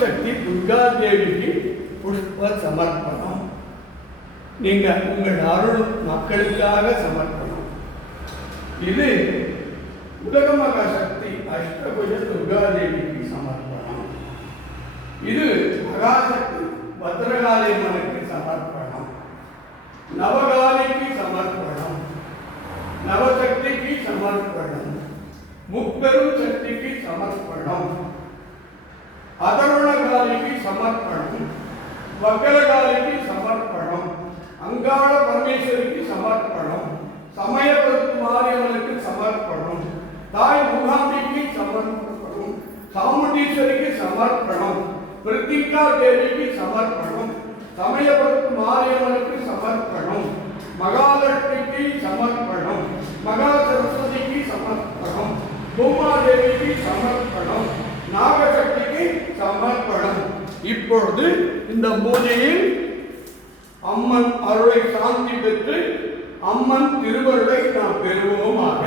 சக்தி துர்கா தேவிக்கு புஷ்ப சமர்ப்பணம். நீங்க உங்கள் அருள் மக்களுக்காக சமர்ப்பணம். இது உலகமகா சக்தி அஷ்டபுஜ துர்கா தேவிக்கு சமர்ப்பணம். இது மகாசக்தி பத்ரகாளியம்மனுக்கு சமர்ப்பணம். நவகாலிக்கு சமர்ப்பணம். நவசக்திக்கு சமர்ப்பணம். முப்பெரும் சக்திக்கு சமர்ப்பணம். அதருணகாலிக்கு சமர்ப்பணம். வக்கரகாலிக்கு சமர்ப்பணம். அங்காள பரமேஸ்வரிக்கு சமர்ப்பணம். சமயபுரத்து மாரியம்மனுக்கு சமர்ப்பணம். தாய் மூகாம்பிக்கு சமர்ப்பணம். சாமுண்டீஸ்வரிக்கு சமர்ப்பணம். பிருத்திகா தேவிக்கு சமர்ப்பணம். சமயபுரத்து மாரியம்மனுக்கு சமர்ப்பணம். மகாலட்சுமிக்கு சமர்ப்பணம். மகா சரஸ்வதிக்கு சமர்ப்பணம். பூமாதேவிக்கு சமர்ப்பணம். நாகசக்திக்கு சமர்ப்பணம். இப்பொழுது இந்த பூஜையில் அம்மன் அருளை சாந்தி பெற்று அம்மன் திருவருளை நாம் பெறுவோமாக.